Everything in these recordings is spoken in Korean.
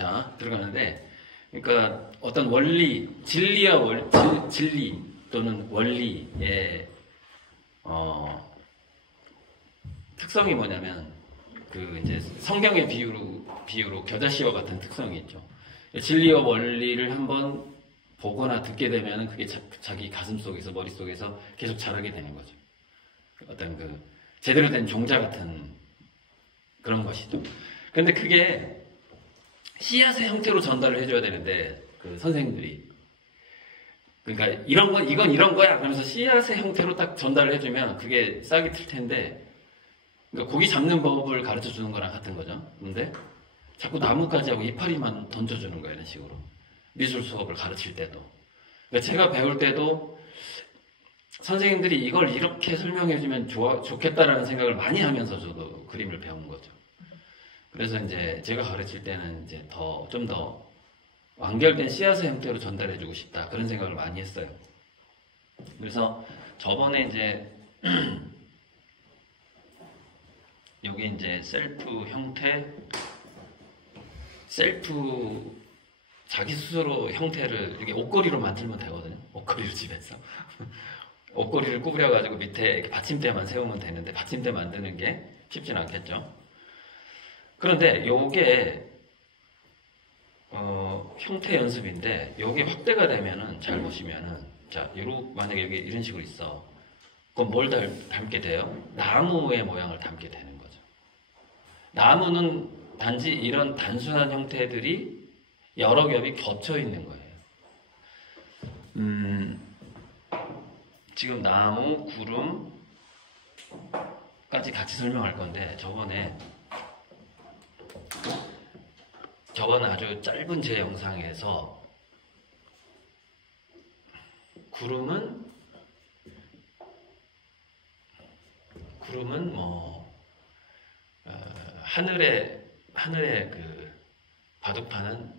자, 들어가는데, 그러니까 어떤 원리, 진리 또는 원리의 특성이 뭐냐면, 그 이제 성경의 비유로 겨자씨와 같은 특성이 있죠. 진리와 원리를 한번 보거나 듣게 되면 그게 자기 가슴 속에서, 머릿속에서 계속 자라게 되는 거죠. 어떤 그 제대로 된 종자 같은 그런 것이죠. 근데 그게 씨앗의 형태로 전달을 해줘야 되는데, 그 선생님들이. 그러니까 이건 이런 거야! 그러면서 씨앗의 형태로 딱 전달을 해주면 그게 싹이 틀 텐데, 그러니까 고기 잡는 법을 가르쳐 주는 거랑 같은 거죠. 근데 자꾸 나뭇가지 하고 이파리만 던져주는 거예요, 이런 식으로. 미술 수업을 가르칠 때도. 그러니까 제가 배울 때도 선생님들이 이걸 이렇게 설명해주면 좋겠다라는 생각을 많이 하면서 저도 그림을 배운 거죠. 그래서 이제 제가 가르칠 때는 이제 좀 더 완결된 씨앗의 형태로 전달해주고 싶다. 그런 생각을 많이 했어요. 그래서 저번에 이제 여기 이제 셀프 형태, 자기 스스로 형태를 이렇게 옷걸이로 만들면 되거든요. 옷걸이로 집에서. 옷걸이를 구부려가지고 밑에 이렇게 받침대만 세우면 되는데, 받침대 만드는 게 쉽진 않겠죠. 그런데 요게, 형태 연습인데, 요게 확대가 되면은, 잘 보시면은, 자, 만약에 여기 이런 식으로 있어. 그럼 뭘 담게 돼요? 나무의 모양을 담게 되는 거죠. 나무는 단지 이런 단순한 형태들이 여러 겹이 겹쳐 있는 거예요. 지금 나무, 구름까지 같이 설명할 건데, 저번에 아주 짧은 제 영상에서 구름은 뭐 하늘에 그 바둑판은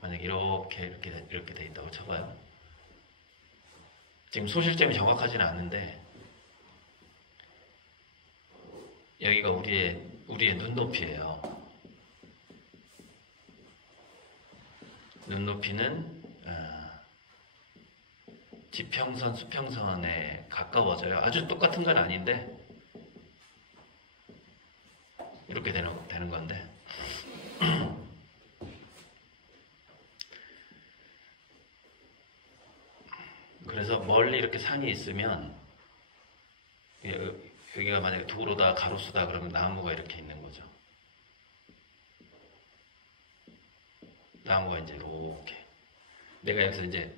만약 이렇게 돼 있다고 쳐봐요. 지금 소실점이 정확하지는 않은데 여기가 우리의 눈높이에요. 눈높이는 지평선, 수평선에 가까워져요. 아주 똑같은 건 아닌데 이렇게 되는 건데 그래서 멀리 이렇게 산이 있으면 여기가 만약에 도로다 가로수다 그러면 나무가 이렇게 있는 거죠. 나무가 이제 이렇게 내가 여기서 이제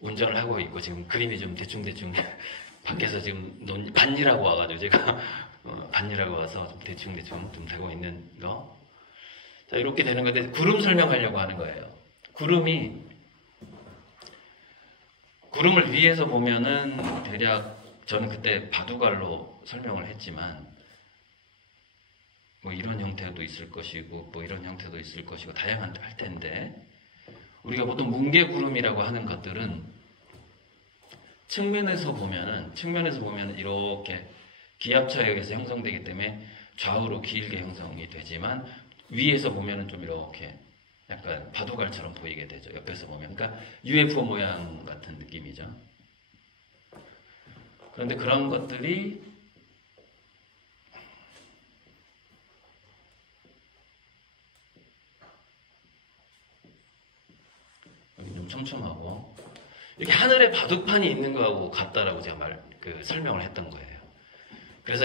운전을 하고 있고 지금 그림이 좀 대충 밖에서 지금 반일하고 와가지고 제가 반일하고 와서 좀 대충 좀 되고 있는 거. 자, 이렇게 되는 건데 구름 설명하려고 하는 거예요. 구름을 위에서 보면은 대략 저는 그때 바둑알로 설명을 했지만 뭐 이런 형태도 있을 것이고 뭐 이런 형태도 있을 것이고 다양한 할 텐데 우리가 보통 뭉게구름이라고 하는 것들은 측면에서 보면은 이렇게 기압차역에서 형성되기 때문에 좌우로 길게 형성이 되지만 위에서 보면은 좀 이렇게 약간 바둑알처럼 보이게 되죠. 옆에서 보면. 그러니까 UFO 모양 같은 느낌이죠. 그런데 그런 것들이 여기 좀 촘촘하고 이렇게 하늘에 바둑판이 있는 거하고 같다라고 제가 설명을 했던 거예요. 그래서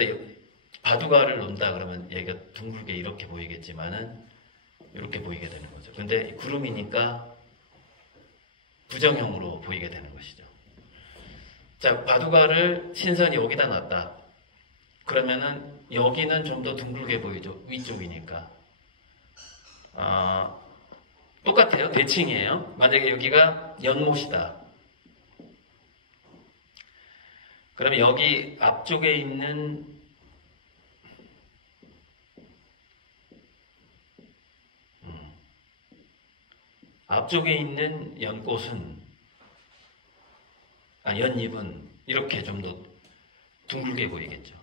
바둑알을 놓는다 그러면 얘가 둥글게 이렇게 보이겠지만은 이렇게 보이게 되는 거죠. 근데 구름이니까 부정형으로 보이게 되는 것이죠. 자, 바둑알을 신선이 여기다 놨다. 그러면은 여기는 좀 더 둥글게 보이죠. 위쪽이니까. 똑같아요. 대칭이에요. 만약에 여기가 연못이다. 그러면 여기 앞쪽에 있는 연잎은 이렇게 좀 더 둥글게 보이겠죠.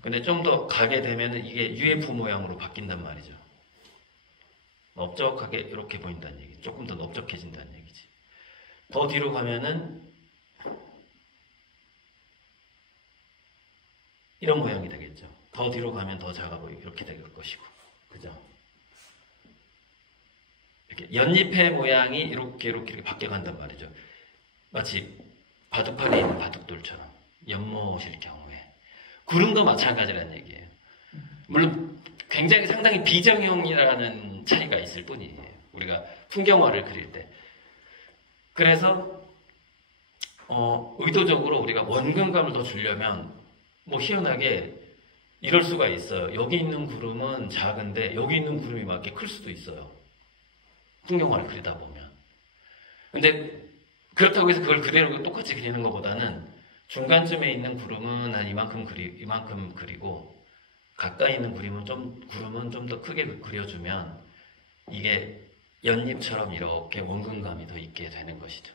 근데 좀 더 가게 되면 이게 UFO 모양으로 바뀐단 말이죠. 넓적하게 이렇게 보인다는 얘기. 조금 더 넓적해진다는 얘기지. 더 뒤로 가면은 이런 모양이 되겠죠. 더 뒤로 가면 더 작아 보이고 이렇게 될 것이고, 그죠? 이렇게 연잎의 모양이 이렇게 바뀌어간단 말이죠. 마치 바둑판에 있는 바둑돌처럼 연못일 경우에 구름도 마찬가지라는 얘기예요. 물론 굉장히 상당히 비정형이라는 차이가 있을 뿐이에요. 우리가 풍경화를 그릴 때. 그래서 의도적으로 우리가 원근감을 더 주려면 뭐 희한하게 이럴 수가 있어요. 여기 있는 구름은 작은데 여기 있는 구름이 막 이렇게 클 수도 있어요. 풍경화를 그리다 보면. 근데 그렇다고 해서 그걸 그대로 똑같이 그리는 것보다는 중간쯤에 있는 구름은 한 이만큼 그리고 가까이 있는 구름은 좀 더 크게 그려주면 이게 연잎처럼 이렇게 원근감이 더 있게 되는 것이죠.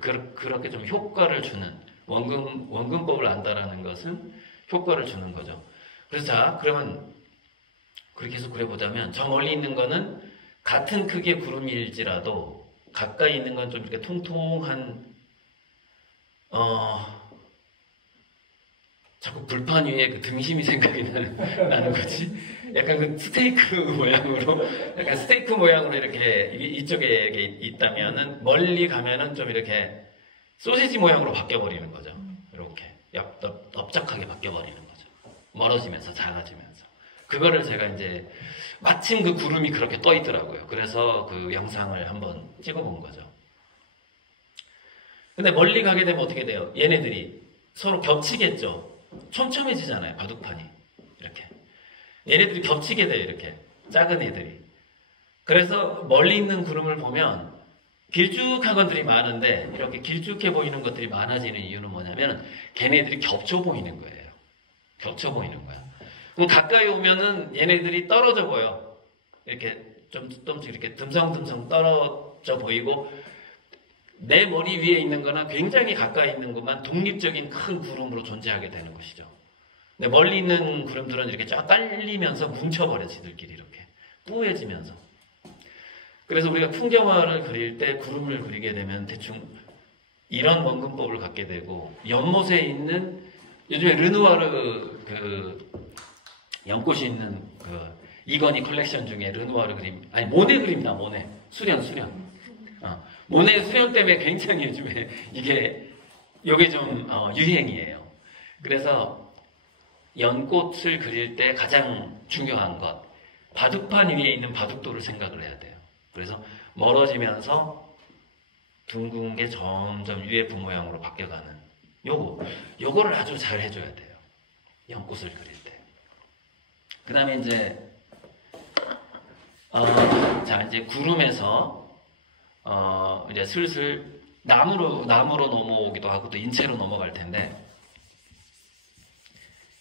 그렇게 좀 효과를 주는 원근법을 안다라는 것은 효과를 주는 거죠. 그래서 자, 그러면 그렇게 해서 그려보자면 저 멀리 있는 거는 같은 크기의 구름일지라도 가까이 있는 건 좀 이렇게 통통한 자꾸 불판 위에 그 등심이 생각이 나는 거지. 약간 그 스테이크 모양으로 이렇게 이쪽에 있다면은 멀리 가면은 좀 이렇게 소시지 모양으로 바뀌어버리는 거죠. 이렇게 넓적하게 바뀌어버리는 거죠. 멀어지면서 작아지면서. 그거를 제가 이제 마침 그 구름이 그렇게 떠 있더라고요. 그래서 그 영상을 한번 찍어본 거죠. 근데 멀리 가게 되면 어떻게 돼요? 얘네들이 서로 겹치겠죠. 촘촘해지잖아요, 바둑판이. 이렇게. 얘네들이 겹치게 돼요, 이렇게. 작은 애들이. 그래서 멀리 있는 구름을 보면 길쭉한 것들이 많은데 이렇게 길쭉해 보이는 것들이 많아지는 이유는 뭐냐면 걔네들이 겹쳐 보이는 거예요. 겹쳐 보이는 거야. 그럼 가까이 오면은 얘네들이 떨어져 보여. 이렇게 조금씩 이렇게 듬성듬성 떨어져 보이고 내 머리 위에 있는 거나 굉장히 가까이 있는 것만 독립적인 큰 구름으로 존재하게 되는 것이죠. 근데 멀리 있는 구름들은 이렇게 쫙 딸리면서 뭉쳐버려, 지들끼리 이렇게. 뿌얘지면서. 그래서 우리가 풍경화를 그릴 때 구름을 그리게 되면 대충 이런 원근법을 갖게 되고, 연못에 있는, 요즘에 르누아르 연꽃이 있는 이건희 컬렉션 중에 르누아르 그림, 아니, 모네 그림이다, 모네. 수련. 모네 수련 때문에 굉장히 요즘에 이게 좀 유행이에요. 그래서 연꽃을 그릴 때 가장 중요한 것, 바둑판 위에 있는 바둑돌을 생각을 해야 돼요. 그래서 멀어지면서 둥근 게 점점 UF 모양으로 바뀌어가는 요거를 아주 잘 해줘야 돼요. 연꽃을 그릴 때. 그 다음에 이제 이제 구름에서 이제 슬슬 나무로 넘어오기도 하고 또 인체로 넘어갈 텐데,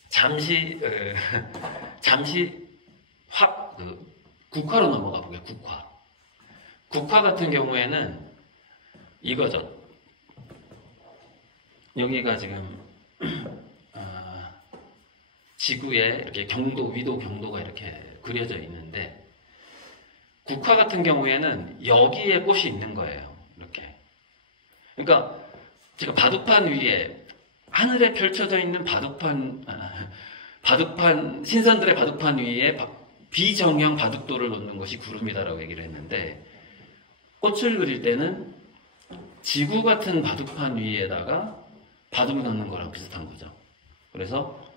잠시 국화로 넘어가 보게. 국화 같은 경우에는 이거죠. 여기가 지금 지구에 이렇게 위도 경도가 이렇게 그려져 있는데, 국화 같은 경우에는 여기에 꽃이 있는 거예요. 이렇게. 그러니까 제가 바둑판 위에 하늘에 펼쳐져 있는 신선들의 바둑판 위에 비정형 바둑돌을 놓는 것이 구름이다라고 얘기를 했는데, 꽃을 그릴 때는 지구 같은 바둑판 위에다가 바둑을 넣는 거랑 비슷한 거죠. 그래서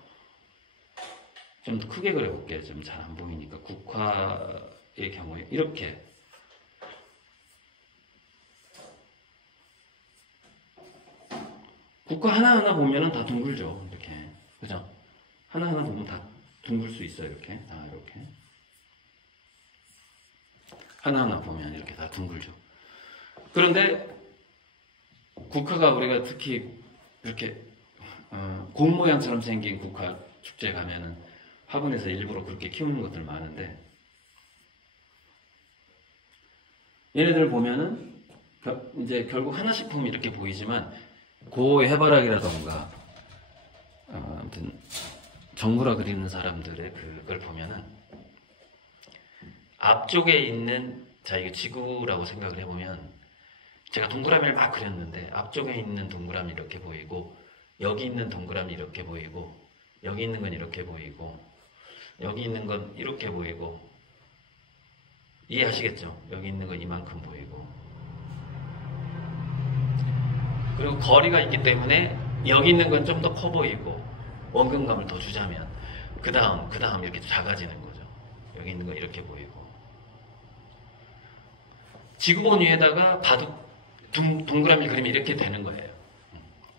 좀 더 크게 그려볼게요. 좀 잘 안 보이니까. 국화의 경우에 이렇게 국화 하나하나 보면은 다 둥글죠. 이렇게. 그죠? 하나하나 보면 다 둥글 수 있어요. 이렇게. 이렇게. 하나하나 보면 이렇게 다 둥글죠. 그런데 국화가 우리가 특히 이렇게 곰 모양처럼 생긴 국화 축제 가면은 화분에서 일부러 그렇게 키우는 것들 많은데, 얘네들 보면은 이제 결국 하나씩 보면 이렇게 보이지만 고해바라기라던가 아무튼 정부라 그리는 사람들의 그걸 보면은 앞쪽에 있는, 자, 이거 지구라고 생각을 해보면, 제가 동그라미를 막 그렸는데, 앞쪽에 있는 동그라미 이렇게 보이고, 여기 있는 동그라미 이렇게 보이고, 여기 있는 건 이렇게 보이고, 여기 있는 건 이렇게 보이고, 이해하시겠죠? 여기 있는 건 이만큼 보이고. 그리고 거리가 있기 때문에 여기 있는 건 좀 더 커 보이고, 원근감을 더 주자면, 그 다음 이렇게 작아지는 거죠. 여기 있는 건 이렇게 보이고. 지구본 위에다가 동그라미 그림이 이렇게 되는 거예요.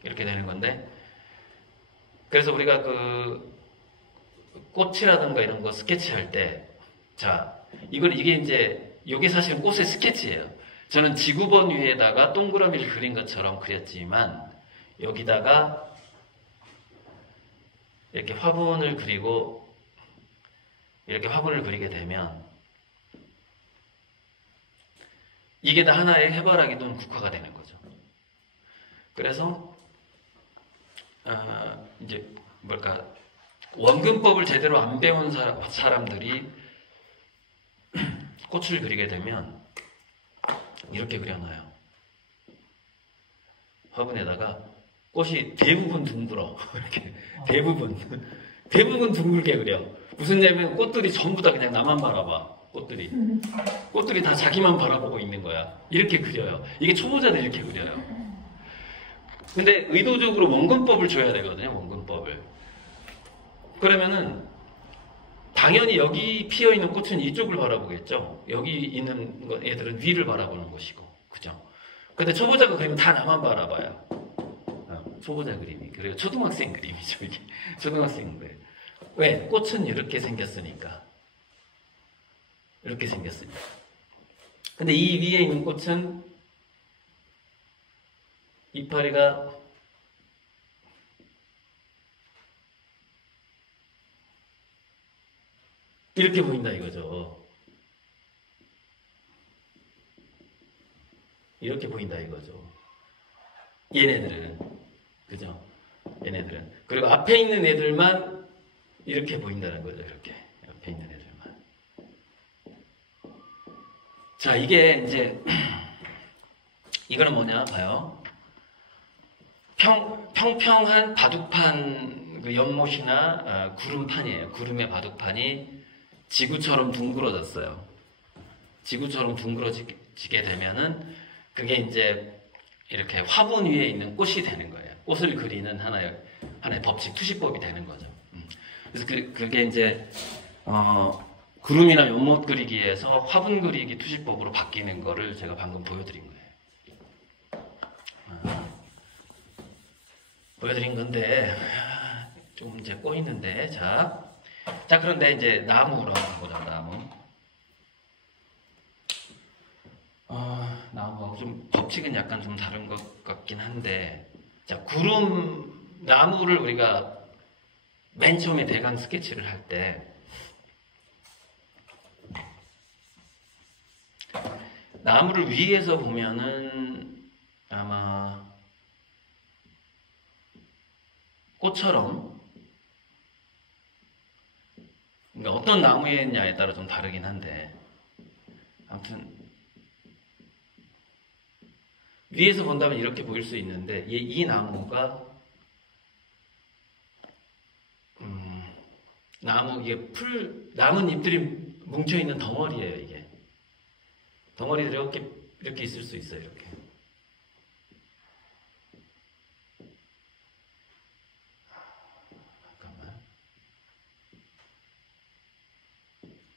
이렇게 되는 건데, 그래서 우리가 그 꽃이라든가 이런 거 스케치할 때, 자, 이게 이제, 이게 사실은 꽃의 스케치예요. 저는 지구본 위에다가 동그라미를 그린 것처럼 그렸지만, 여기다가 이렇게 화분을 그리고, 이렇게 화분을 그리게 되면, 이게 다 하나의 해바라기 또는 국화가 되는 거죠. 그래서, 이제, 원근법을 제대로 안 배운 사람들이 꽃을 그리게 되면 이렇게 그려놔요. 화분에다가 꽃이 대부분 둥글어. 이렇게 대부분 둥글게 그려. 무슨 얘기냐면 꽃들이 전부 다 그냥 나만 바라봐. 꽃들이 다 자기만 바라보고 있는 거야. 이렇게 그려요. 이게 초보자들 이렇게 그려요. 근데 의도적으로 원근법을 줘야 되거든요. 원근법을. 그러면은 당연히 여기 피어있는 꽃은 이쪽을 바라보겠죠. 여기 있는 애들은 위를 바라보는 것이고, 그죠? 근데 초보자가 그리면 다 나만 바라봐요. 초보자 그림이. 그리고 초등학생 그림이죠, 이게. 초등학생들. 왜? 꽃은 이렇게 생겼으니까. 이렇게 생겼으니까. 근데 이 위에 있는 꽃은 이파리가 이렇게 보인다 이거죠. 이렇게 보인다 이거죠. 얘네들은. 그죠? 얘네들은. 그리고 앞에 있는 애들만 이렇게 보인다는 거죠. 이렇게. 옆에 있는 애들만. 자, 이게 이제, 이거는 뭐냐, 봐요. 평평한 바둑판, 그 연못이나 구름판이에요. 구름의 바둑판이 지구처럼 둥그러졌어요. 지구처럼 둥그러지게 되면은 그게 이제 이렇게 화분 위에 있는 꽃이 되는 거예요. 꽃을 그리는 하나의 법칙, 투시법이 되는 거죠. 그래서 그게 이제 구름이나 연못 그리기에서 화분 그리기 투시법으로 바뀌는 거를 제가 방금 보여드린 거예요. 보여드린 건데 좀 이제 꼬이는데 자 그런데 이제 나무로 한번 보자. 나무하고 좀 법칙은 약간 좀 다른 것 같긴 한데 자 나무를 우리가 맨 처음에 대강 스케치를 할 때 나무를 위에서 보면은 아마 꽃처럼 그러니까 어떤 나무였냐에 따라 좀 다르긴 한데 아무튼 위에서 본다면 이렇게 보일 수 있는데 이 나무가 나뭇잎들이 뭉쳐있는 덩어리예요. 이게 덩어리들이 이렇게 있을 수 있어요. 이렇게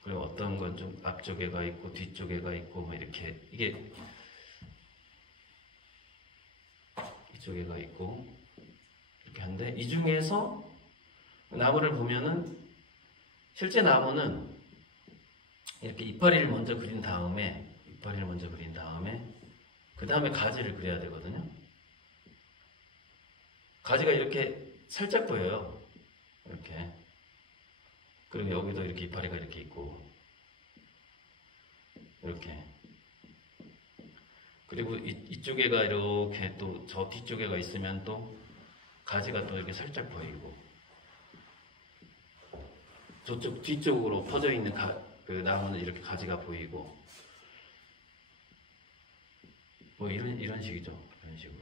그리고 어떤 건 좀 앞쪽에가 있고 뒤쪽에가 있고 뭐 이렇게 이게 이쪽에가 있고 이렇게 한데 이 중에서 나무를 보면은 실제 나무는 이렇게 이파리를 먼저 그린 다음에 그 다음에 가지를 그려야 되거든요. 가지가 이렇게 살짝 보여요. 이렇게. 그리고 여기도 이렇게 이파리가 이렇게 있고 이렇게. 그리고 이쪽에가 이렇게 또 저 뒤쪽에가 있으면 또 가지가 또 이렇게 살짝 보이고 저쪽 뒤쪽으로 퍼져 있는 그 나무는 이렇게 가지가 보이고 뭐 이런 식이죠. 이런 식으로.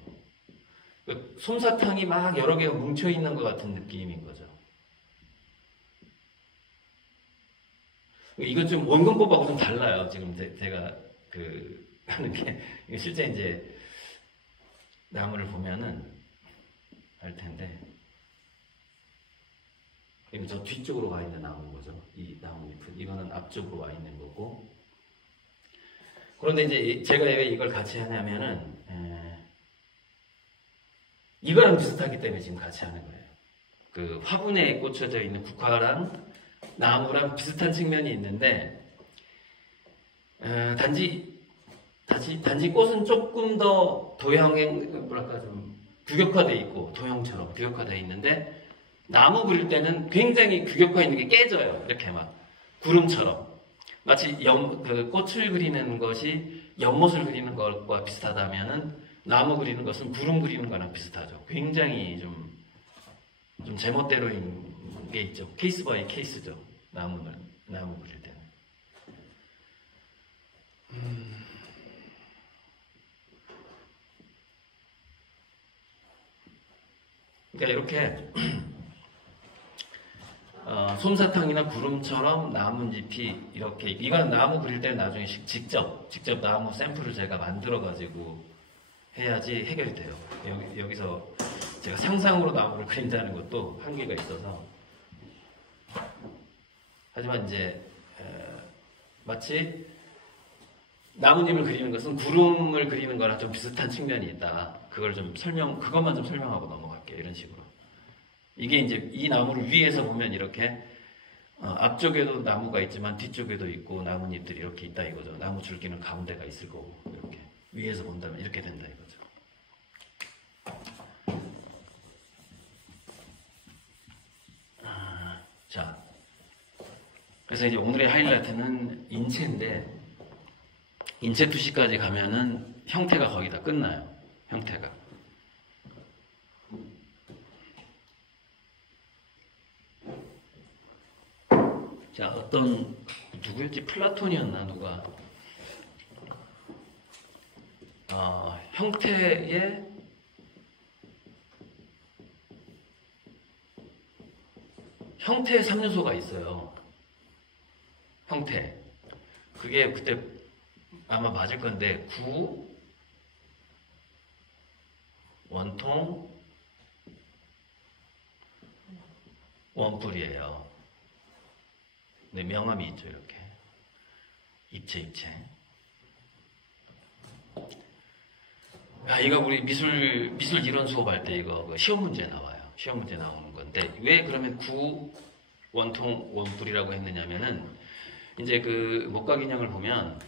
그 솜사탕이 막 여러 개가 뭉쳐 있는 것 같은 느낌인 거죠. 이건 좀 원근법하고 좀 달라요. 지금 제가 그 하는 게 실제 이제 나무를 보면은 알 텐데 이거 저 뒤쪽으로 와 있는 나무인 거죠. 이 나뭇잎은 이거는 앞쪽으로 와 있는 거고. 그런데 이제 제가 왜 이걸 같이 하냐면은 이거랑 비슷하기 때문에 지금 같이 하는 거예요. 그 화분에 꽂혀져 있는 국화랑 나무랑 비슷한 측면이 있는데 단지 꽃은 조금 더 도형행 뭐랄까 좀 규격화되어 있고 도형처럼 규격화되어 있는데 나무 그릴 때는 굉장히 규격화 있는 게 깨져요. 이렇게 막 구름처럼 마치 그 꽃을 그리는 것이 연못을 그리는 것과 비슷하다면은 나무 그리는 것은 구름 그리는 거랑 비슷하죠. 굉장히 좀 제멋대로인 게 있죠. 케이스 바이 케이스죠. 나무 그릴 때는. 그러니까 이렇게 솜사탕이나 구름처럼 나뭇잎이 이렇게 이건 나무 그릴 때는 나중에 직접 나무 샘플을 제가 만들어 가지고 해야지 해결이 돼요. 여기서 제가 상상으로 나무를 그린다는 것도 한계가 있어서. 하지만 이제 마치 나뭇잎을 그리는 것은 구름을 그리는 거랑 좀 비슷한 측면이 있다. 그것만 좀 설명하고 넘어갈게요. 이런 식으로. 이게 이제 이 나무를 위에서 보면 이렇게 앞쪽에도 나무가 있지만 뒤쪽에도 있고 나뭇잎들이 이렇게 있다 이거죠. 나무 줄기는 가운데가 있을 거고 이렇게 위에서 본다면 이렇게 된다 이거죠. 자, 그래서 이제 오늘의 하이라이트는 인체인데 인체 투시까지 가면은 형태가 거의 다 끝나요. 형태가. 자, 누구였지? 플라톤이었나? 누가? 형태에 형태의 3요소가 있어요. 형태. 그게 그때 아마 맞을 건데, 원통, 원뿔이에요. 네, 명암이 있죠, 이렇게. 입체. 이거 우리 미술 이론 수업할 때 이거 시험 문제 나와요. 시험 문제 나오는 건데, 왜 그러면 원통, 원뿔이라고 했느냐면은, 이제 그 목각 인형을 보면,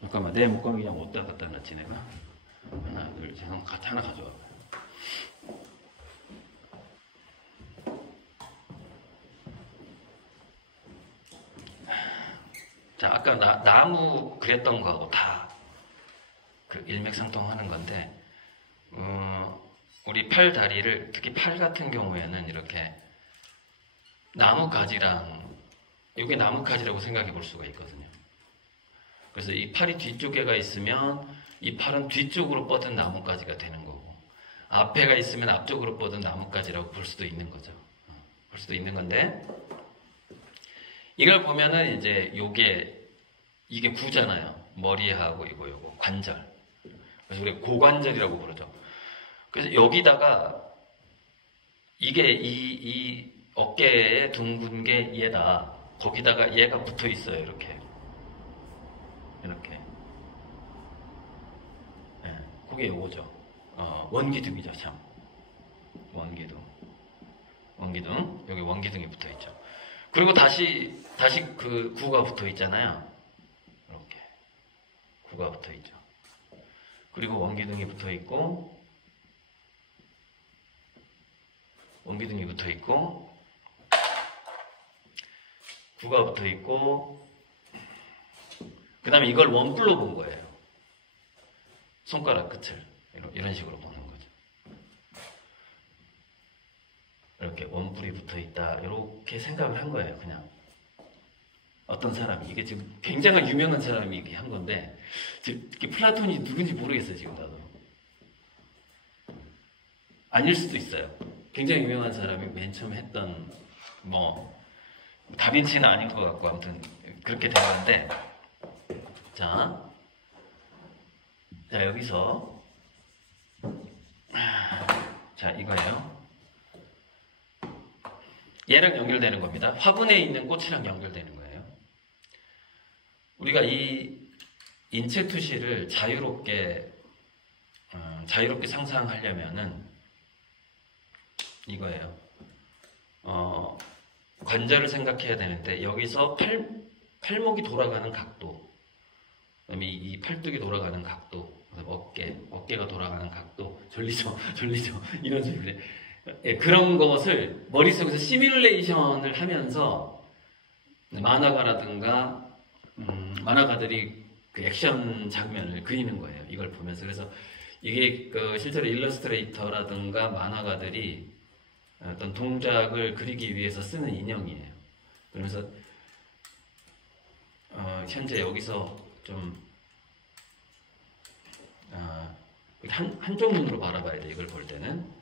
잠깐만, 내 목각 인형 어디다 갖다 놨지, 내가? 하나, 둘, 셋, 하나 가져와. 자, 아까 나무 그렸던 거하고 다 그 일맥상통하는 건데, 우리 팔 다리를, 특히 팔 같은 경우에는 이렇게 나뭇가지랑, 이게 나뭇가지라고 생각해 볼 수가 있거든요. 그래서 이 팔이 뒤쪽에가 있으면 이 팔은 뒤쪽으로 뻗은 나뭇가지가 되는 거고, 앞에가 있으면 앞쪽으로 뻗은 나뭇가지라고 볼 수도 있는 거죠. 볼 수도 있는 건데, 이걸 보면은 이제 이게 구잖아요. 머리하고 요거 관절. 그래서 우리가 고관절이라고 부르죠. 그래서 여기다가 이게 이 어깨에 둥근 게 얘다. 거기다가 얘가 붙어 있어요. 이렇게. 네, 그게 요거죠. 원기둥이죠, 참. 원기둥. 여기 원기둥이 붙어 있죠. 그리고 다시 그 구가 붙어 있잖아요. 이렇게. 구가 붙어 있죠. 그리고 원기둥이 붙어 있고, 구가 붙어 있고, 그 다음에 이걸 원뿔로 본 거예요. 손가락 끝을. 이런 식으로 보는 거죠. 이렇게 원뿔이 붙어 있다. 이렇게 생각을 한 거예요, 그냥. 어떤 사람이 이게 지금 굉장히 유명한 사람이 이렇게 한 건데 지금 플라톤이 누군지 모르겠어요. 지금 나도 아닐 수도 있어요. 굉장히 유명한 사람이 맨 처음 했던 뭐 다빈치는 아닌 것 같고 아무튼 그렇게 되는데 자 여기서 자 이거예요. 얘랑 연결되는 겁니다. 화분에 있는 꽃이랑 연결되는 거예요. 우리가 이 인체 투시를 자유롭게 상상하려면은 이거예요. 관절을 생각해야 되는데 여기서 팔목이 돌아가는 각도, 그다음에 이 팔뚝이 돌아가는 각도, 어깨가 돌아가는 각도, 졸리죠 이런 소리를 예, 그런 것을 머릿속에서 시뮬레이션을 하면서 만화가라든가 만화가들이 그 액션 장면을 그리는 거예요. 이걸 보면서. 그래서 이게 그 실제로 일러스트레이터라든가 만화가들이 어떤 동작을 그리기 위해서 쓰는 인형이에요. 그러면서 현재 여기서 좀 한쪽 눈으로 바라봐야 돼. 이걸 볼 때는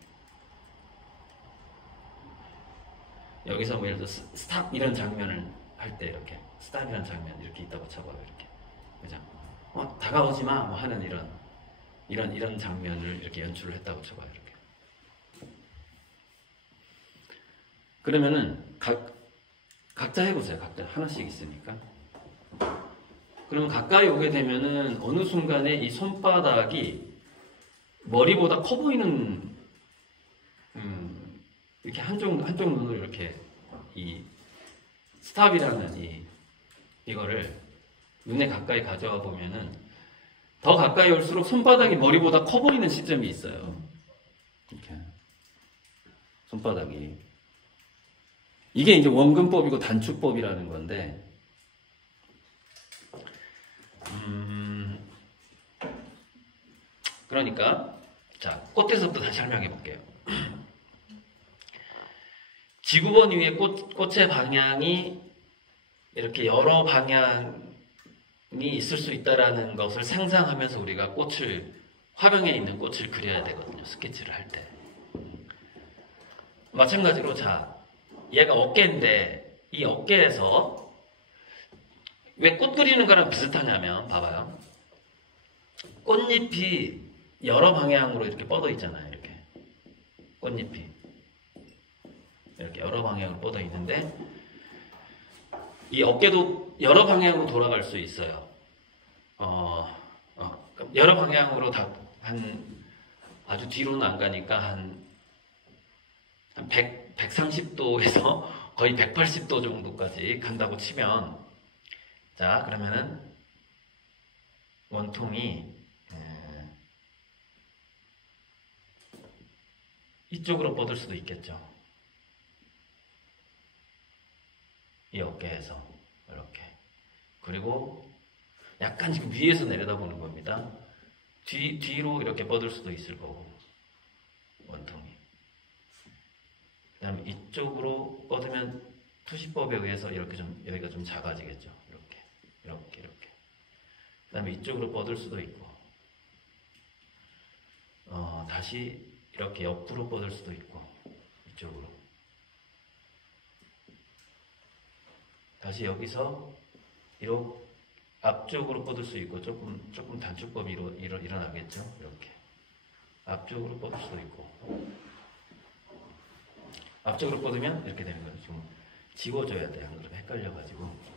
여기서 뭐 예를 들어 스탑 이런 장면을 할 때 이렇게 스탑이라는 장면 이렇게 있다고 쳐봐요. 이렇게 그죠? 다가오지 마 뭐 하는 이런 장면을 이렇게 연출을 했다고 쳐봐요. 이렇게 그러면은 각자 해보세요. 각자 하나씩 있으니까. 그러면 가까이 오게 되면은 어느 순간에 이 손바닥이 머리보다 커 보이는 이렇게 한쪽 눈으로 이렇게 이 스탑이라는 이거를 눈에 가까이 가져와 보면은 더 가까이 올수록 손바닥이 머리보다 커 보이는 시점이 있어요. 이렇게 손바닥이 이게 이제 원근법이고 단축법이라는 건데 그러니까 자 꽃에서부터 다시 설명해 볼게요. 지구본 위에 꽃의 방향이 이렇게 여러 방향이 있을 수 있다라는 것을 상상하면서 우리가 화병에 있는 꽃을 그려야 되거든요. 스케치를 할 때. 마찬가지로 자, 얘가 어깨인데 이 어깨에서 왜 꽃 그리는 거랑 비슷하냐면 봐봐요. 꽃잎이 여러 방향으로 이렇게 뻗어 있잖아요. 이렇게 꽃잎이 이렇게 여러 방향으로 뻗어 있는데 이 어깨도 여러 방향으로 돌아갈 수 있어요. 여러 방향으로 아주 뒤로는 안 가니까 한 130도에서 거의 180도 정도까지 간다고 치면 자 그러면은 원통이 이쪽으로 뻗을 수도 있겠죠. 이 어깨에서 이렇게 그리고 약간 지금 위에서 내려다보는 겁니다. 뒤로 이렇게 뻗을 수도 있을 거고 원통이 그 다음에 이쪽으로 뻗으면 투시법에 의해서 이렇게 좀 여기가 좀 작아지겠죠. 이렇게 그 다음에 이쪽으로 뻗을 수도 있고 다시 이렇게 옆으로 뻗을 수도 있고 이쪽으로 다시 여기서 이렇게 앞쪽으로 뻗을 수 있고 조금 단축법이 일어나겠죠. 이렇게 앞쪽으로 뻗을 수도 있고 앞쪽으로 뻗으면 이렇게 되는 거죠. 좀 지워줘야 돼. 안 그러면 헷갈려가지고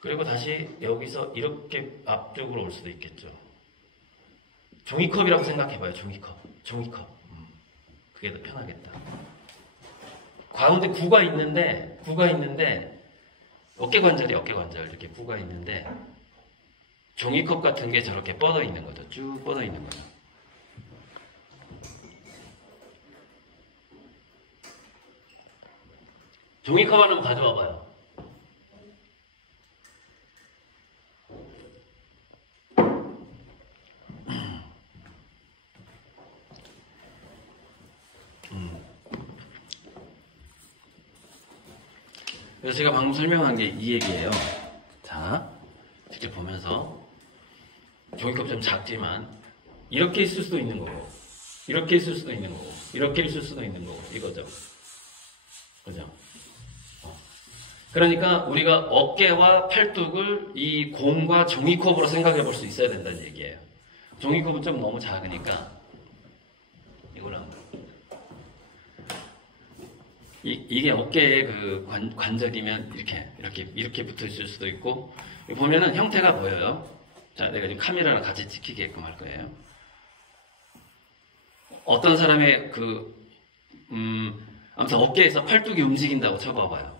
그리고 다시 여기서 이렇게 앞쪽으로 올 수도 있겠죠. 종이컵이라고 생각해봐요. 종이컵. 그게 더 편하겠다. 가운데 구가 있는데 어깨관절 이렇게 구가 있는데 종이컵 같은 게 저렇게 뻗어 있는 거죠. 쭉 뻗어 있는 거죠. 종이컵 하나 가져와 봐요. 그래서 제가 방금 설명한 게 이 얘기예요. 자, 직접 보면서 종이컵 좀 작지만 이렇게 있을 수도 있는 거고, 이렇게 있을 수도 있는 거고, 이렇게 있을 수도 있는 거고, 이거죠. 그죠? 그러니까 우리가 어깨와 팔뚝을 이 공과 종이컵으로 생각해 볼 수 있어야 된다는 얘기예요. 종이컵은 좀 너무 작으니까 이거랑 이게 어깨의 그 관절이면 이렇게 붙어 있을 수도 있고, 보면은 형태가 보여요. 자, 내가 지금 카메라랑 같이 찍히게끔 할 거예요. 어떤 사람의 아무튼 어깨에서 팔뚝이 움직인다고 쳐봐봐요.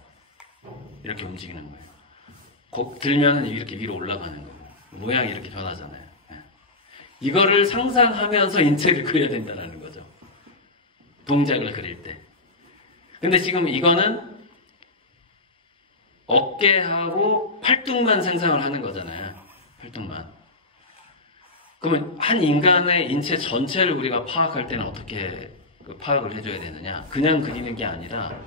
이렇게 움직이는 거예요. 들면 이렇게 위로 올라가는 거예요. 모양이 이렇게 변하잖아요. 이거를 상상하면서 인체를 그려야 된다는 거죠. 동작을 그릴 때. 근데 지금 이거는 어깨하고 팔뚝만 상상을 하는 거잖아요. 팔뚝만. 그러면 한 인간의 인체 전체를 우리가 파악할 때는 어떻게 파악을 해줘야 되느냐? 그냥 그리는 게 아니라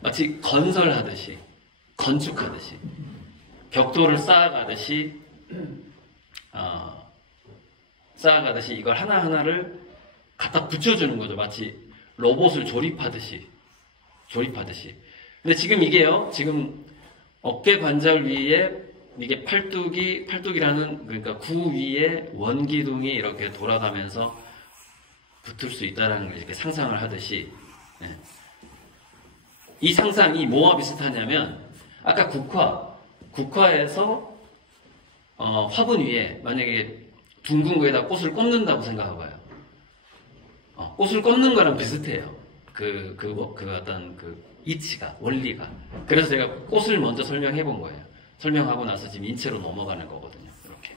마치 건설하듯이, 건축하듯이, 벽돌을 쌓아가듯이 이걸 하나하나를 갖다 붙여주는 거죠. 마치 로봇을 조립하듯이. 근데 지금 이게요, 지금 어깨 관절 위에 이게 팔뚝이라는, 그러니까 구 위에 원기둥이 이렇게 돌아가면서 붙을 수 있다는 걸 이렇게 상상을 하듯이, 이 상상이 뭐와 비슷하냐면, 아까 국화에서 화분 위에 만약에 둥근 거에다 꽃을 꽂는다고 생각해봐요. 꽃을 꽂는 거랑 비슷해요. 어떤 이치가, 원리가. 그래서 제가 꽃을 먼저 설명해 본 거예요. 설명하고 나서 지금 인체로 넘어가는 거거든요. 이렇게.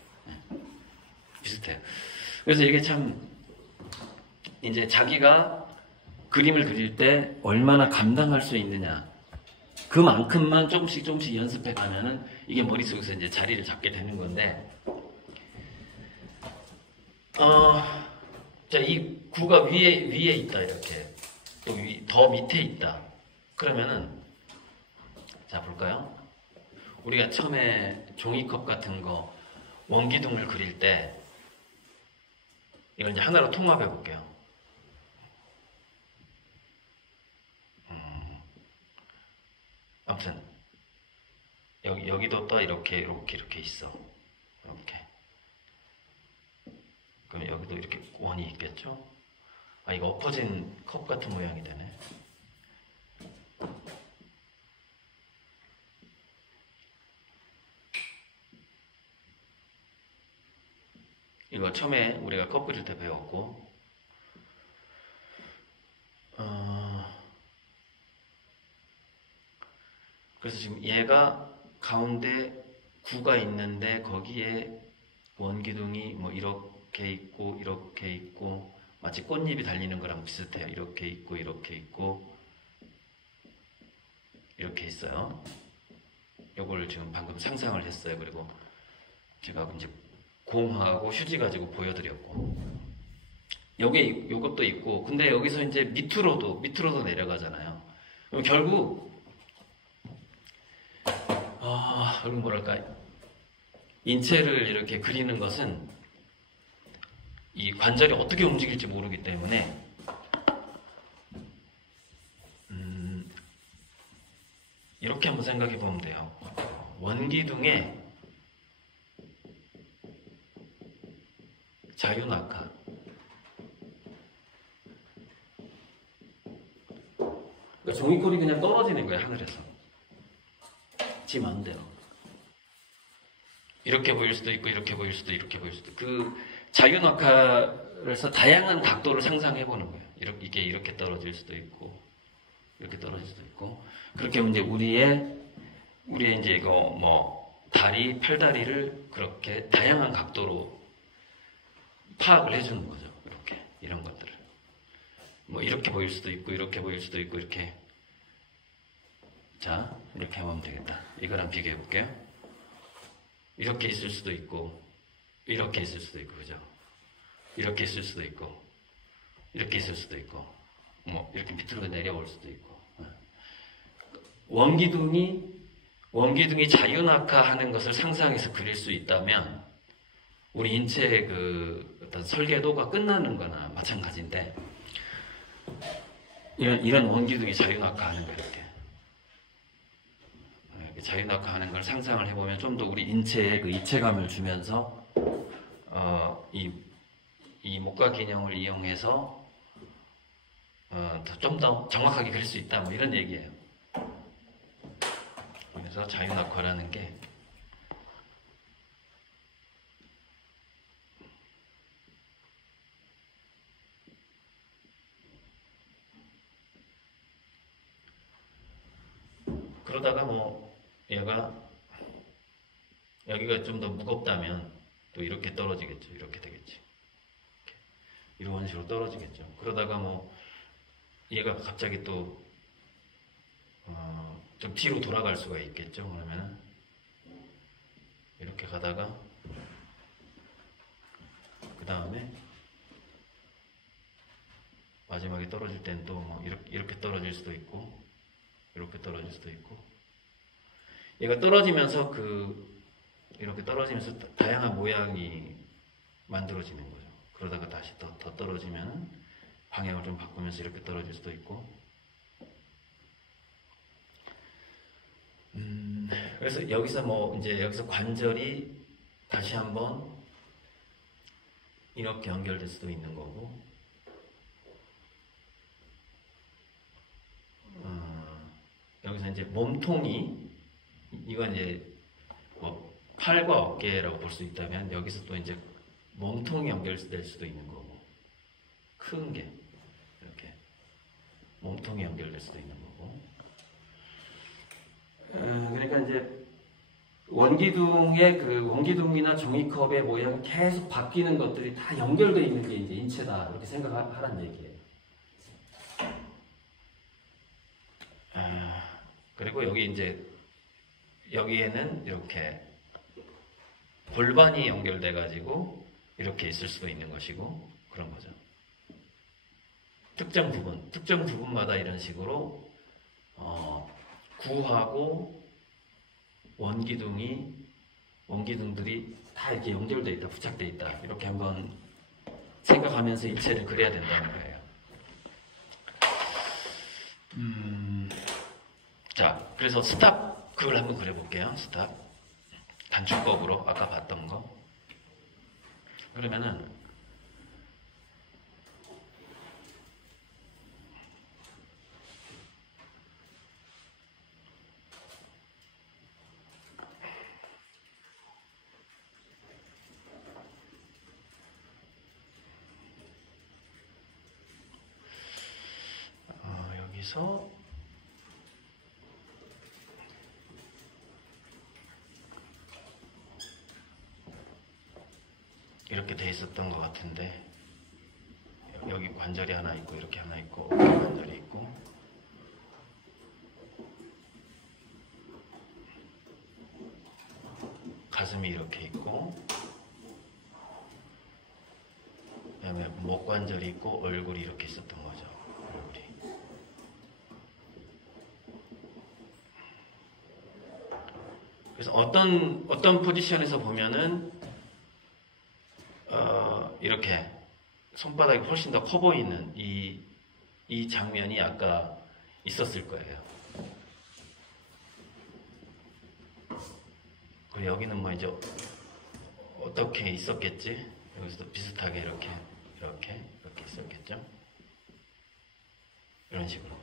비슷해요. 그래서 이게 참, 이제 자기가 그림을 그릴 때 얼마나 감당할 수 있느냐. 그만큼만 조금씩 연습해 가면은 이게 머릿속에서 이제 자리를 잡게 되는 건데, 자, 이 구가 위에 있다, 이렇게. 또 더 밑에 있다. 그러면은, 자, 볼까요? 우리가 처음에 종이컵 같은 거, 원기둥을 그릴 때, 이걸 이제 하나로 통합해 볼게요. 아무튼, 여기도 또 이렇게 있어. 이렇게. 그럼 여기도 이렇게 원이 있겠죠? 이거 엎어진 컵 같은 모양이 되네. 이거 처음에 우리가 컵 그릴 때 배웠고, 그래서 지금 얘가 가운데 구가 있는데 거기에 원기둥이 뭐 이렇게 있고 마치 꽃잎이 달리는 거랑 비슷해요. 이렇게 있고 이렇게 있어요. 요걸 지금 방금 상상을 했어요. 그리고 제가 이제 공하고 휴지 가지고 보여드렸고, 요것도 있고, 근데 여기서 이제 밑으로도 내려가잖아요. 그럼 결국 뭐랄까, 인체를 이렇게 그리는 것은 이 관절이 어떻게 움직일지 모르기 때문에 이렇게 한번 생각해 보면 돼요. 원기둥에 자유낙하, 그러니까 종이컵이 그냥 떨어지는 거예요, 하늘에서. 지 마음대로. 이렇게 보일 수도 있고, 이렇게 보일 수도 있고. 그 자유낙하에서 다양한 각도를 상상해 보는 거예요. 이게 이렇게 떨어질 수도 있고, 이렇게 떨어질 수도 있고. 그렇게 하면 이제 우리의 이제 이거 다리, 팔다리를 그렇게 다양한 각도로 파악을 해주는 거죠. 이런 것들을. 이렇게 보일 수도 있고, 이렇게 보일 수도 있고, 이렇게. 자, 이렇게 하면 되겠다. 이거랑 비교해 볼게요. 이렇게 있을 수도 있고, 이렇게 있을 수도 있고, 그죠? 이렇게 있을 수도 있고, 이렇게 있을 수도 있고, 이렇게 밑으로 내려올 수도 있고. 원기둥이 자유낙하하는 것을 상상해서 그릴 수 있다면 우리 인체의 그 어떤 설계도가 끝나는 거나 마찬가지인데 이런 원기둥이 자유낙하하는 거 이렇게 자유낙하하는 걸 상상을 해보면 좀 더 우리 인체에 그 입체감을 주면서 이 목과 기능을 이용해서 좀 더 정확하게 그릴 수 있다 뭐 이런 얘기예요. 그래서 자유낙하라는 게 그러다가 뭐 얘가 여기가 좀 더 무겁다면 또 이렇게 떨어지겠죠. 이렇게 되겠지. 이런 식으로 떨어지겠죠. 그러다가 뭐 얘가 갑자기 또 좀 뒤로 돌아갈 수가 있겠죠. 그러면은 이렇게 가다가 그 다음에 마지막에 떨어질 땐 또 뭐 이렇게 떨어질 수도 있고 이렇게 떨어질 수도 있고 얘가 떨어지면서 이렇게 떨어지면서 다양한 모양이 만들어지는 거죠. 그러다가 다시 더 떨어지면 방향을 좀 바꾸면서 이렇게 떨어질 수도 있고 그래서 여기서 여기서 관절이 다시 한번 이렇게 연결될 수도 있는 거고 여기서 이제 몸통이 이건 이제 뭐 팔과 어깨라고 볼 수 있다면 여기서 또 이제 몸통이 연결될 수도 있는 거고 큰 게 이렇게 몸통이 연결될 수도 있는 거고 그러니까 이제 원기둥이나 종이컵의 모양이 계속 바뀌는 것들이 다 연결되어 있는 게 이제 인체다 이렇게 생각하라는 얘기예요. 그리고 여기에는 이렇게 골반이 연결돼 가지고 이렇게 있을 수도 있는 것이고 그런 거죠. 특정 부분마다 이런 식으로 구하고 원기둥들이 다 이렇게 연결돼 있다, 부착돼 있다 이렇게 한번 생각하면서 인체를 그려야 된다는 거예요. 자, 그래서 스탑 그걸 한번 그려볼게요. 스탑 단축법으로 아까 봤던 거. 그러면은 여기서 이렇게 돼 있었던 것 같은데 여기 관절이 하나 있고 이렇게 하나 있고 어깨 관절이 있고 가슴이 이렇게 있고 그다음에 목 관절이 있고 얼굴이 이렇게 있었던 거죠. 얼굴이. 그래서 어떤 포지션에서 보면은 이렇게 손바닥이 훨씬 더 커 보이는 이 장면이 아까 있었을 거예요. 그리고 여기는 뭐 이제 어떻게 있었겠지? 여기서도 비슷하게 이렇게 있었겠죠? 이런 식으로.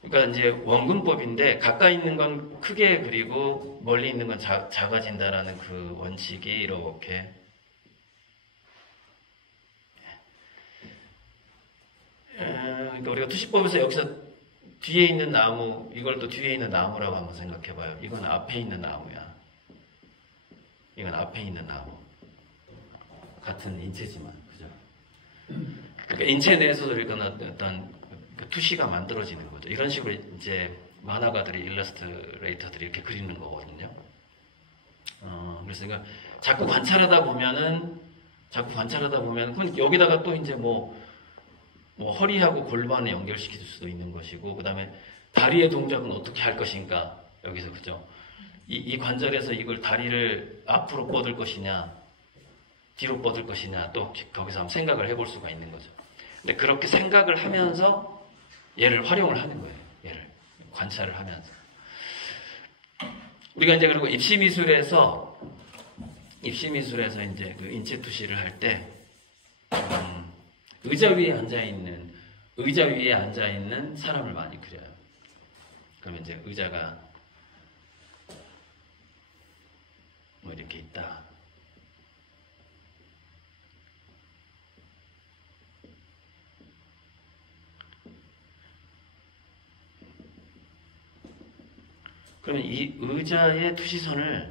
그러니까 이제 원근법인데 가까이 있는 건 크게 그리고 멀리 있는 건 작아진다라는 그 원칙이 이렇게 그러니까 우리가 투시법에서 여기서 뒤에 있는 나무 이걸 또 뒤에 있는 나무라고 한번 생각해봐요. 이건 앞에 있는 나무야. 이건 앞에 있는 나무. 같은 인체지만 그죠? 그러니까 인체 내에서도 이런 어떤 투시가 만들어지는 거죠. 이런 식으로 이제 만화가들이, 일러스트레이터들이 이렇게 그리는 거거든요. 그래서 그러니까 자꾸 관찰하다 보면은, 그럼 여기다가 또 이제 뭐 뭐 허리하고 골반을 연결시킬 수도 있는 것이고, 그 다음에 다리의 동작은 어떻게 할 것인가, 여기서, 그죠? 이 관절에서 이걸 다리를 앞으로 뻗을 것이냐, 뒤로 뻗을 것이냐, 또 거기서 한번 생각을 해볼 수가 있는 거죠. 근데 그렇게 생각을 하면서 얘를 활용을 하는 거예요. 얘를 관찰을 하면서. 우리가 이제 그리고 입시미술에서 이제 그 인체 투시를 할 때, 의자 위에 앉아 있는 사람을 많이 그려요. 그러면 이제 의자가 뭐 이렇게 있다. 그러면 이 의자의 투시선을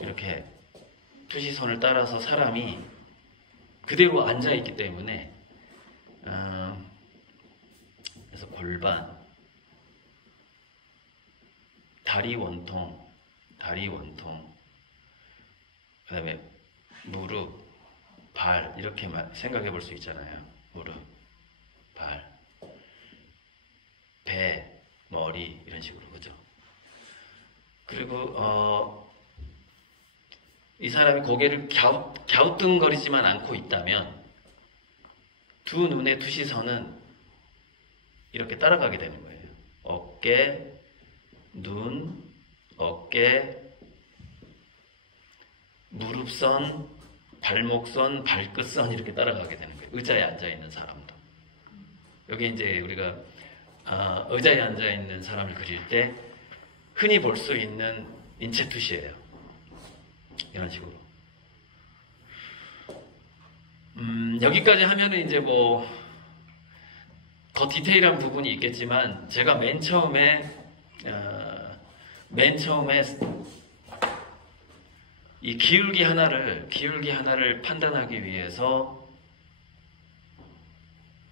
이렇게 투시선을 따라서 사람이 그대로 앉아 있기 때문에, 그래서 골반, 다리 원통, 그 다음에 무릎, 발, 이렇게 생각해 볼 수 있잖아요. 무릎, 발, 배, 머리, 이런 식으로, 그죠? 그리고 이 사람이 고개를 갸우뚱거리지만 않고 있다면 두 눈의 투시선은 이렇게 따라가게 되는 거예요. 어깨, 눈, 어깨, 무릎선, 발목선, 발끝선, 이렇게 따라가게 되는 거예요. 의자에 앉아있는 사람도. 여기 이제 우리가 의자에 앉아있는 사람을 그릴 때 흔히 볼 수 있는 인체 투시예요. 이런 식으로. 여기까지 하면은 이제 뭐 더 디테일한 부분이 있겠지만, 제가 맨 처음에 이 기울기 하나를 판단하기 위해서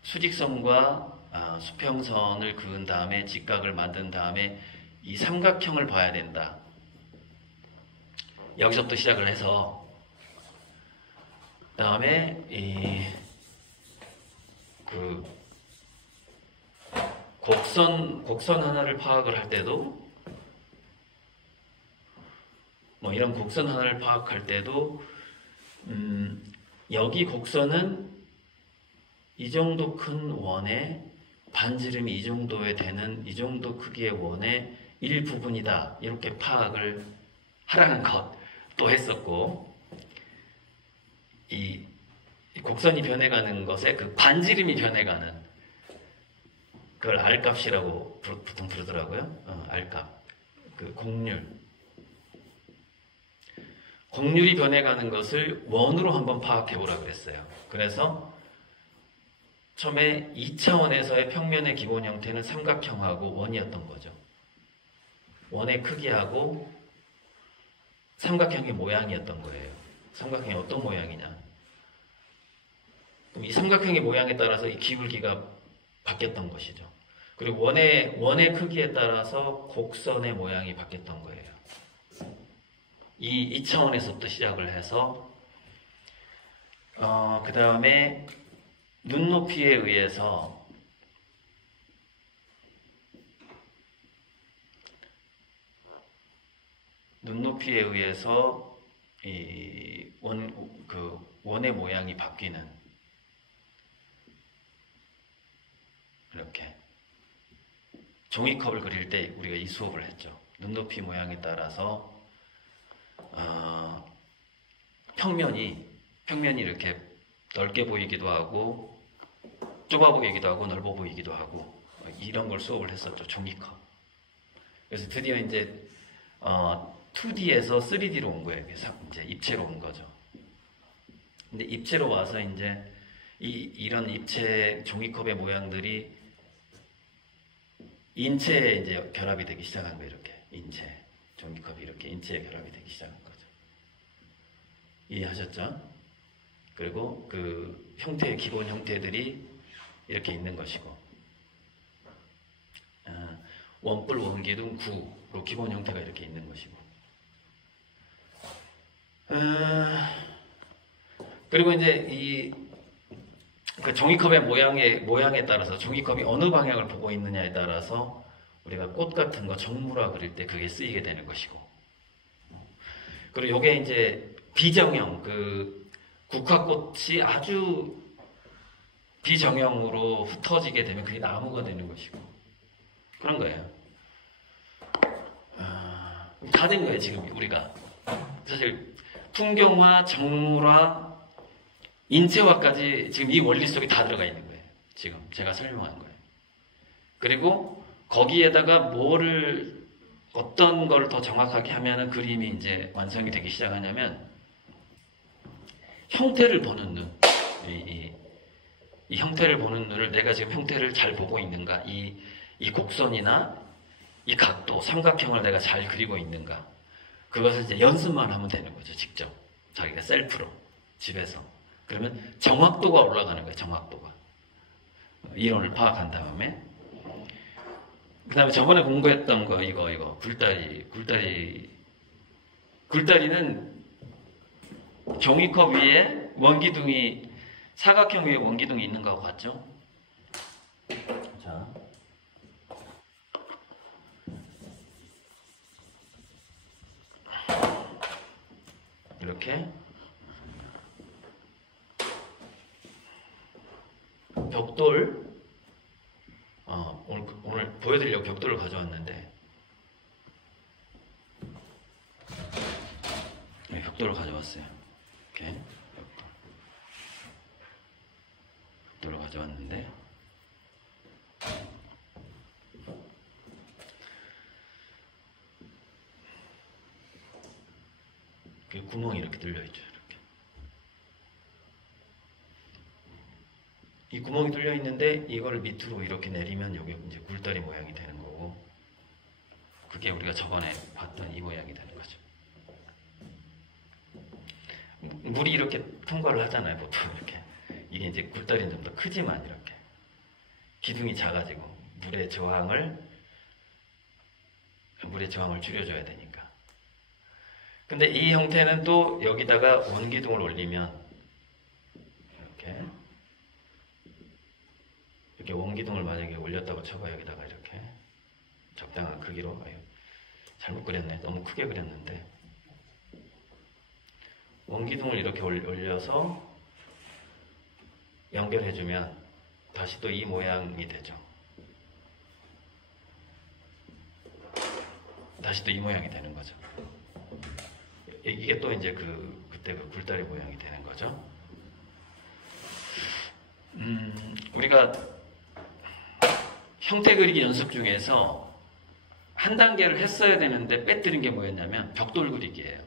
수직선과 수평선을 그은 다음에 직각을 만든 다음에 이 삼각형을 봐야 된다. 여기서부터 시작을 해서, 그 다음에 곡선 하나를 파악을 할 때도, 뭐 이런 곡선 하나를 파악할 때도, 여기 곡선은 이 정도 큰 원에 반지름이 이 정도에 되는 이 정도 크기의 원의 일부분이다. 이렇게 파악을 하라는 것도 했었고, 이 곡선이 변해가는 것에 그 반지름이 변해가는 그걸 R값이라고 보통 부르더라고요. R값. 그 곡률이 변해가는 것을 원으로 한번 파악해보라 그랬어요. 그래서 처음에 2차원에서의 평면의 기본 형태는 삼각형하고 원이었던 거죠. 원의 크기하고 삼각형의 모양이었던 거예요. 삼각형이 어떤 모양이냐. 그럼 이 삼각형의 모양에 따라서 이 기울기가 바뀌었던 것이죠. 그리고 원의 크기에 따라서 곡선의 모양이 바뀌었던 거예요. 이 2차원에서부터 시작을 해서, 그 다음에 눈높이에 의해서 이 원의 모양이 바뀌는, 이렇게 종이컵을 그릴 때 우리가 이 수업을 했죠. 눈높이 모양에 따라서 평면이 이렇게 넓게 보이기도 하고 좁아 보이기도 하고 넓어 보이기도 하고, 이런 걸 수업을 했었죠. 종이컵. 그래서 드디어 이제 2D에서 3D로 온 거예요. 그래서 이제 입체로 온 거죠. 근데 입체로 와서 이제 이런 입체 종이컵의 모양들이 인체에 이제 결합이 되기 시작한 거예요. 이렇게 종이컵이 이렇게 인체에 결합이 되기 시작한 거죠. 이해하셨죠? 그리고 그 기본 형태들이 이렇게 있는 것이고, 원뿔, 원기둥, 구로 기본 형태가 이렇게 있는 것이고, 그리고 이제 그 종이컵의 모양에 따라서 종이컵이 어느 방향을 보고 있느냐에 따라서 우리가 꽃 같은 거 정무라 그릴 때 그게 쓰이게 되는 것이고, 그리고 요게 이제 비정형, 그 국화꽃이 아주 비정형으로 흩어지게 되면 그게 나무가 되는 것이고, 그런 거예요. 다 된 거예요, 지금 우리가. 사실 풍경화, 정물화, 인체화까지 지금 이 원리 속에 다 들어가 있는 거예요. 지금 제가 설명한 거예요. 그리고 거기에다가 어떤 걸 더 정확하게 하면은 그림이 이제 완성이 되기 시작하냐면, 형태를 보는 눈. 이 형태를 보는 눈을, 내가 지금 형태를 잘 보고 있는가, 이 곡선이나 이 각도, 삼각형을 내가 잘 그리고 있는가, 그것을 이제 연습만 하면 되는 거죠. 직접 자기가 셀프로 집에서. 그러면 정확도가 올라가는 거예요. 정확도가. 이론을 파악한 다음에, 그 다음에 저번에 공부했던 거, 이거 굴다리는 종이컵 위에 원기둥이, 사각형 위에 원기둥이 있는 거하고 같죠? 자, 이렇게 벽돌, 오늘 보여드리려고 벽돌을 가져왔는데, 네, 벽돌을 가져왔어요. 이렇게 벽돌을 가져왔는데, 그 구멍이 이렇게 뚫려있죠. 이렇게. 이 구멍이 뚫려 있는데 이걸 밑으로 이렇게 내리면 여기 이제 굴다리 모양이 되는 거고, 그게 우리가 저번에 봤던 이 모양이 되는 거죠. 물이 이렇게 통과를 하잖아요, 보통 이렇게. 이게 이제 굴다리는 좀 더 크지만 이렇게 기둥이 작아지고 물의 저항을 줄여줘야 되니까. 근데 이 형태는 또 여기다가 원기둥을 올리면 이렇게 원기둥을 만약에 올렸다고 쳐봐. 여기다가 이렇게 적당한 크기로. 잘못 그렸네. 너무 크게 그렸는데, 원기둥을 이렇게 올려서 연결해주면 다시 또 이 모양이 되죠. 다시 또 이 모양이 되는 거죠. 이게 또 이제 그때 그 굴다리 모양이 되는 거죠. 우리가 형태 그리기 연습 중에서 한 단계를 했어야 되는데 빼뜨린 게 뭐였냐면 벽돌 그리기예요.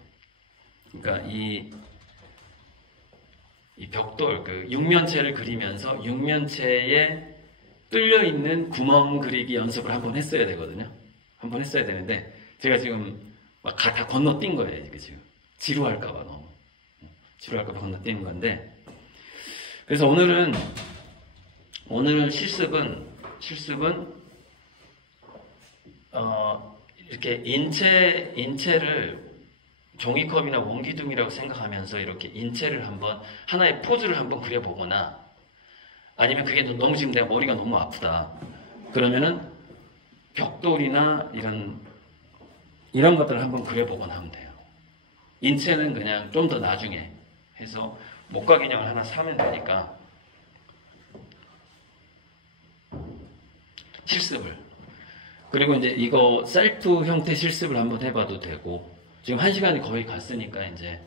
그러니까 이 벽돌, 그 육면체를 그리면서 육면체에 뚫려 있는 구멍 그리기 연습을 한번 했어야 되거든요. 한번 했어야 되는데 제가 지금 막 다 건너뛴 거예요. 이게 지금 지루할까봐, 너무 지루할까봐 건너뛴 건데, 그래서 오늘은 실습은 이렇게 인체를 종이컵이나 원기둥이라고 생각하면서 이렇게 인체를 한번, 하나의 포즈를 한번 그려보거나, 아니면 그게 너무 지금 내가 머리가 너무 아프다 그러면은 벽돌이나 이런 것들을 한번 그려보거나 하면 돼요. 인체는 그냥 좀 더 나중에 해서 목각 인형을 하나 사면 되니까 실습을, 그리고 이제 이거 셀프 형태 실습을 한번 해봐도 되고, 지금 1시간이 거의 갔으니까 이제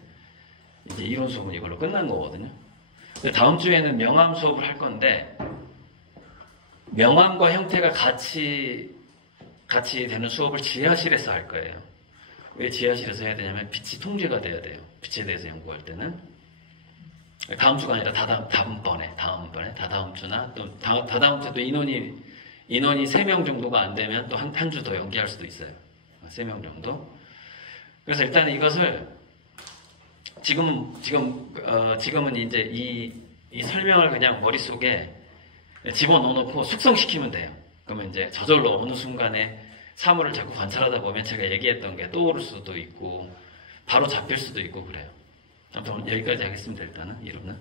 이론 수업은 이걸로 끝난 거거든요. 다음 주에는 명암 수업을 할 건데, 명암과 형태가 같이 되는 수업을 지하실에서 할 거예요. 왜 지하실에서 해야 되냐면 빛이 통제가 돼야 돼요. 빛에 대해서 연구할 때는. 다음 주가 아니라 다다음번에, 다다음 주나 또 다다음 주도 인원이 3명 정도가 안 되면 또 한 주 더 연기할 수도 있어요. 3명 정도. 그래서 일단 이것을 지금은 이제 이 설명을 그냥 머릿속에 집어넣어놓고 숙성시키면 돼요. 그러면 이제 저절로 어느 순간에 사물을 자꾸 관찰하다 보면 제가 얘기했던 게 떠오를 수도 있고 바로 잡힐 수도 있고 그래요. 아무튼 여기까지 하겠습니다. 일단은 이론은.